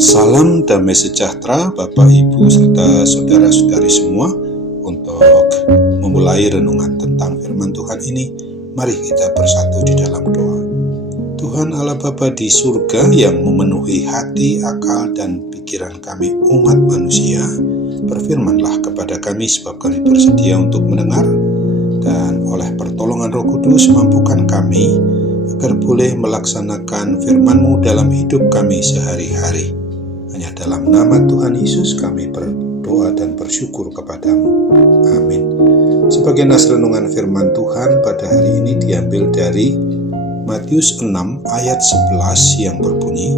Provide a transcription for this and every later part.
Salam damai sejahtera Bapak Ibu serta saudara-saudari semua. Untuk memulai renungan tentang firman Tuhan ini, mari kita bersatu di dalam doa. Tuhan Allah Bapa di surga yang memenuhi hati, akal, dan pikiran kami umat manusia, berfirmanlah kepada kami sebab kami bersedia untuk mendengar, dan oleh pertolongan Roh Kudus mampukan kami agar boleh melaksanakan firman-Mu dalam hidup kami sehari-hari. Hanya dalam nama Tuhan Yesus kami berdoa dan bersyukur kepadamu. Amin. Sebagai nas renungan firman Tuhan pada hari ini diambil dari Matius 6 ayat 11 yang berbunyi,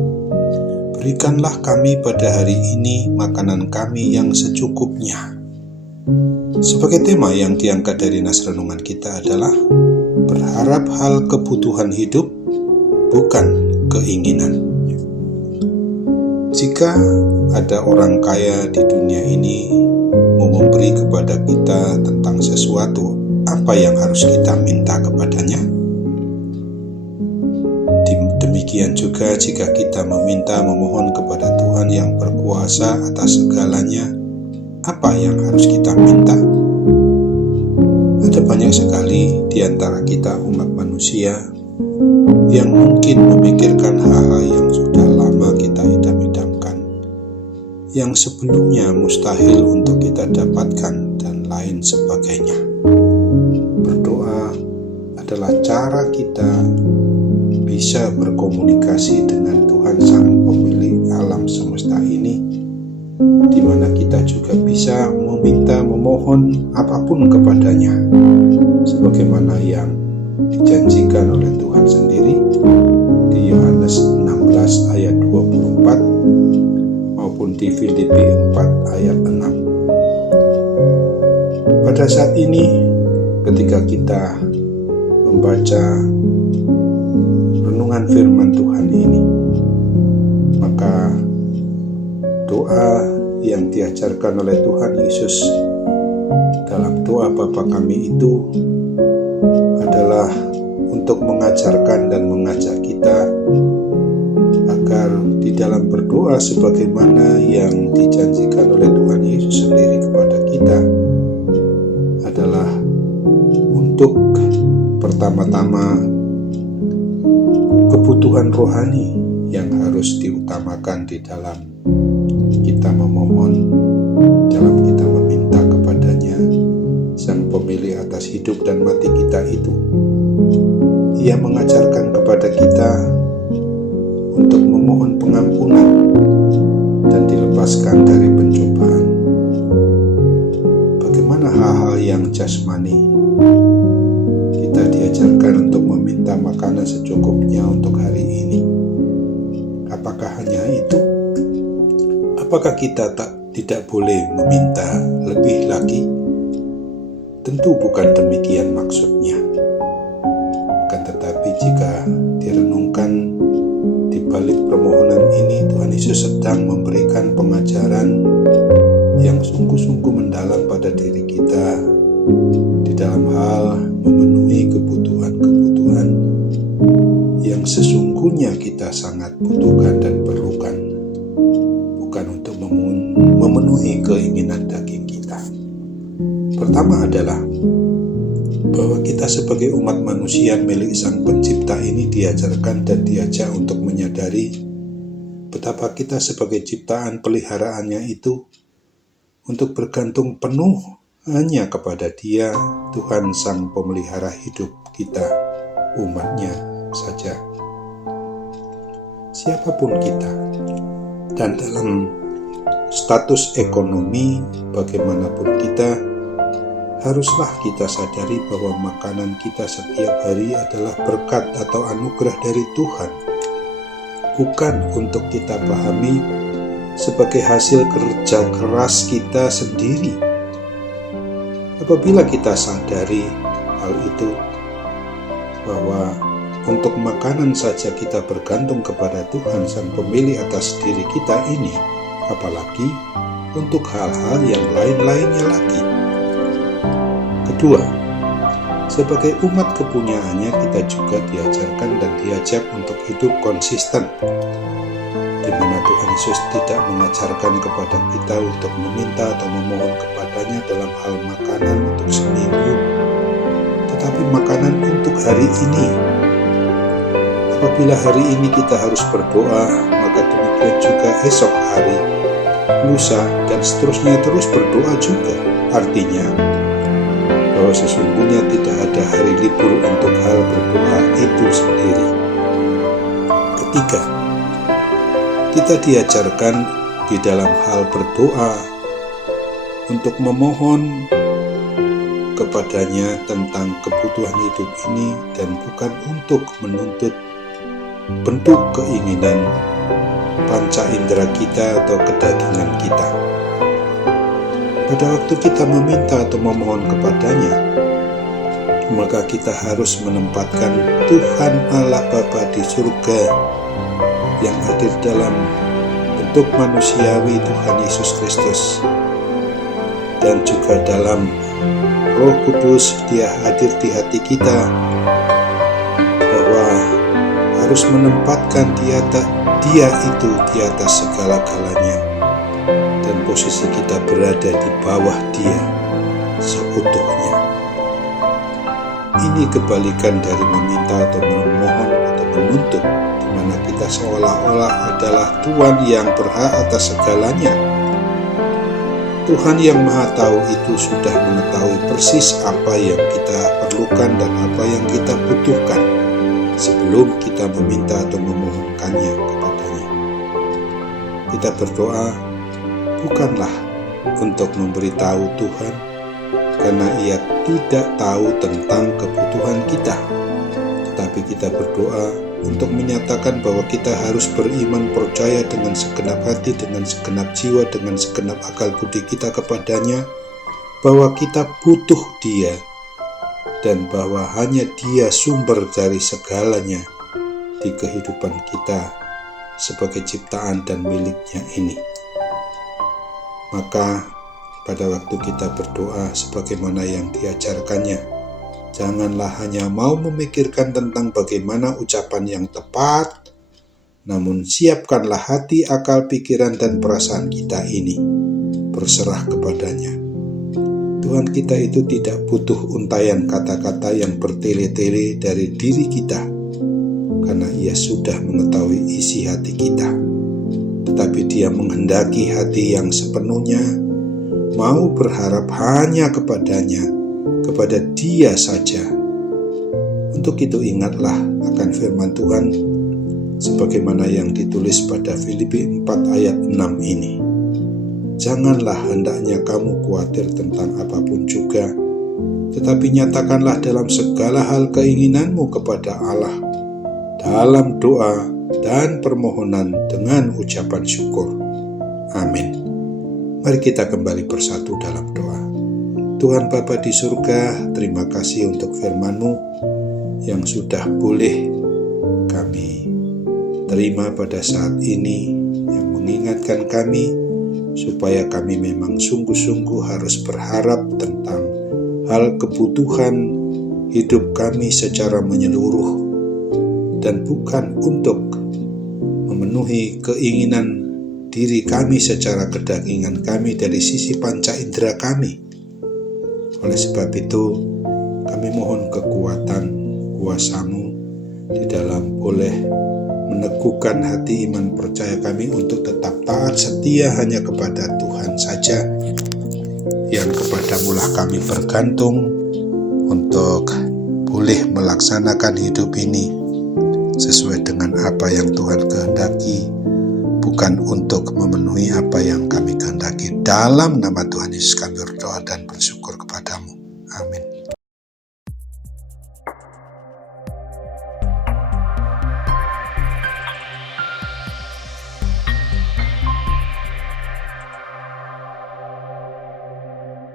"Berikanlah kami pada hari ini makanan kami yang secukupnya." Sebagai tema yang diangkat dari nas renungan kita adalah berharap hal kebutuhan hidup, bukan keinginan. Jika ada orang kaya di dunia ini mau memberi kepada kita tentang sesuatu, apa yang harus kita minta kepadanya? Demikian juga jika kita memohon kepada Tuhan yang berkuasa atas segalanya, apa yang harus kita minta? Ada banyak sekali di antara kita umat manusia yang mungkin memikirkan hal-hal yang sudah lama kita idam-idamkan, yang sebelumnya mustahil untuk kita dapatkan, dan lain sebagainya. Berdoa adalah cara kita bisa berkomunikasi dengan Tuhan Sang Pemilik alam semesta ini, di mana kita juga bisa memohon apapun kepadanya, sebagaimana yang dijanjikan oleh Tuhan sendiri di Yohanes 16 ayat 24 maupun di Filipi 4 ayat 6. Pada saat ini, ketika kita membaca renungan firman Tuhan ini, maka doa yang diajarkan oleh Tuhan Yesus dalam doa Bapa kami itu adalah untuk mengajarkan dan mengajak kita agar di dalam berdoa sebagaimana yang dijanjikan oleh Tuhan Yesus sendiri kepada kita adalah untuk pertama-tama kebutuhan rohani yang harus diutamakan di dalam kita memohon, dalam kita meminta kepadanya, Sang Pemilik atas hidup dan mati kita itu. Ia mengajarkan kepada kita untuk memohon pengampunan dan dilepaskan dari pencobaan. Bagaimana hal-hal yang jasmani, kita diajarkan untuk meminta makanan secukupnya untuk hari ini. Apakah hanya itu? Apakah kita tidak boleh meminta lebih lagi? Tentu bukan demikian maksudnya. Akan tetapi jika direnungkan di balik permohonan ini, Tuhan Yesus sedang memberikan pengajaran yang sungguh-sungguh mendalam pada diri kita di dalam hal memenuhi kebutuhan-kebutuhan yang sesungguhnya kita sangat butuhkan dan perlukan, bukan untuk memenuhi keinginan daging kita. Pertama adalah bahwa kita sebagai umat manusia milik Sang Pencipta ini diajarkan dan diajak untuk menyadari betapa kita sebagai ciptaan peliharaannya itu untuk bergantung penuh hanya kepada Dia, Tuhan Sang Pemelihara hidup kita, umatnya saja. Siapapun kita, dan dalam status ekonomi bagaimanapun kita, haruslah kita sadari bahwa makanan kita setiap hari adalah berkat atau anugerah dari Tuhan, bukan untuk kita pahami sebagai hasil kerja keras kita sendiri. Apabila kita sadari hal itu, bahwa untuk makanan saja kita bergantung kepada Tuhan Sang Pemilik atas diri kita ini, apalagi untuk hal-hal yang lain-lainnya lagi. Kedua, sebagai umat kepunyaannya kita juga diajarkan dan diajak untuk hidup konsisten. Yesus tidak mengajarkan kepada kita untuk meminta atau memohon kepadanya dalam hal makanan untuk seminggu, tetapi makanan untuk hari ini. Apabila hari ini kita harus berdoa, maka demikian juga esok hari, lusa, dan seterusnya terus berdoa juga. Artinya bahwa sesungguhnya tidak ada hari libur untuk hal berdoa itu sendiri. Ketiga, kita diajarkan di dalam hal berdoa untuk memohon kepadanya tentang kebutuhan hidup ini dan bukan untuk menuntut bentuk keinginan panca indera kita atau kedagingan kita. Pada waktu kita meminta atau memohon kepadanya, maka kita harus menempatkan Tuhan Allah Bapa di surga yang hadir dalam bentuk manusiawi Tuhan Yesus Kristus, dan juga dalam Roh Kudus Dia hadir di hati kita, bahwa harus menempatkan Dia itu di atas segala-galanya, dan posisi kita berada di bawah Dia seutuhnya. Ini kebalikan dari meminta atau memohon atau menuntut, di mana kita seolah-olah adalah Tuhan yang berhak atas segalanya. Tuhan yang Maha Tahu itu sudah mengetahui persis apa yang kita perlukan dan apa yang kita butuhkan sebelum kita meminta atau memohonkannya kepadanya. Kita berdoa bukanlah untuk memberitahu Tuhan, karena Ia tidak tahu tentang kebutuhan kita, tetapi kita berdoa untuk menyatakan bahwa kita harus beriman percaya dengan segenap hati, dengan segenap jiwa, dengan segenap akal budi kita kepadanya, bahwa kita butuh Dia dan bahwa hanya Dia sumber dari segalanya di kehidupan kita sebagai ciptaan dan miliknya ini. Maka pada waktu kita berdoa sebagaimana yang diajarkannya, janganlah hanya mau memikirkan tentang bagaimana ucapan yang tepat, namun siapkanlah hati, akal, pikiran, dan perasaan kita ini berserah kepadanya. Tuhan kita itu tidak butuh untayan kata-kata yang bertele-tele dari diri kita, karena Ia sudah mengetahui isi hati kita. Tetapi Dia menghendaki hati yang sepenuhnya mau berharap hanya kepadanya, kepada Dia saja. Untuk itu ingatlah akan firman Tuhan sebagaimana yang ditulis pada Filipi 4 ayat 6 ini. Janganlah hendaknya kamu khawatir tentang apapun juga, tetapi nyatakanlah dalam segala hal keinginanmu kepada Allah dalam doa dan permohonan dengan ucapan syukur. Amin. Mari kita kembali bersatu dalam doa. Tuhan Bapa di surga, terima kasih untuk firman-Mu yang sudah boleh kami terima pada saat ini, yang mengingatkan kami supaya kami memang sungguh-sungguh harus berharap tentang hal kebutuhan hidup kami secara menyeluruh, dan bukan untuk memenuhi keinginan diri kami secara kedagingan kami dari sisi panca indera kami. Oleh sebab itu, kami mohon kekuatan kuasa-Mu di dalam boleh meneguhkan hati iman percaya kami untuk tetap taat setia hanya kepada Tuhan saja, yang kepada-Mu lah kami bergantung untuk boleh melaksanakan hidup ini sesuai dengan apa yang Tuhan kehendaki, bukan untuk memenuhi apa yang kami kehendaki. Dalam nama Tuhan Yesus kami berdoa dan bersyukur kepadamu. Amin.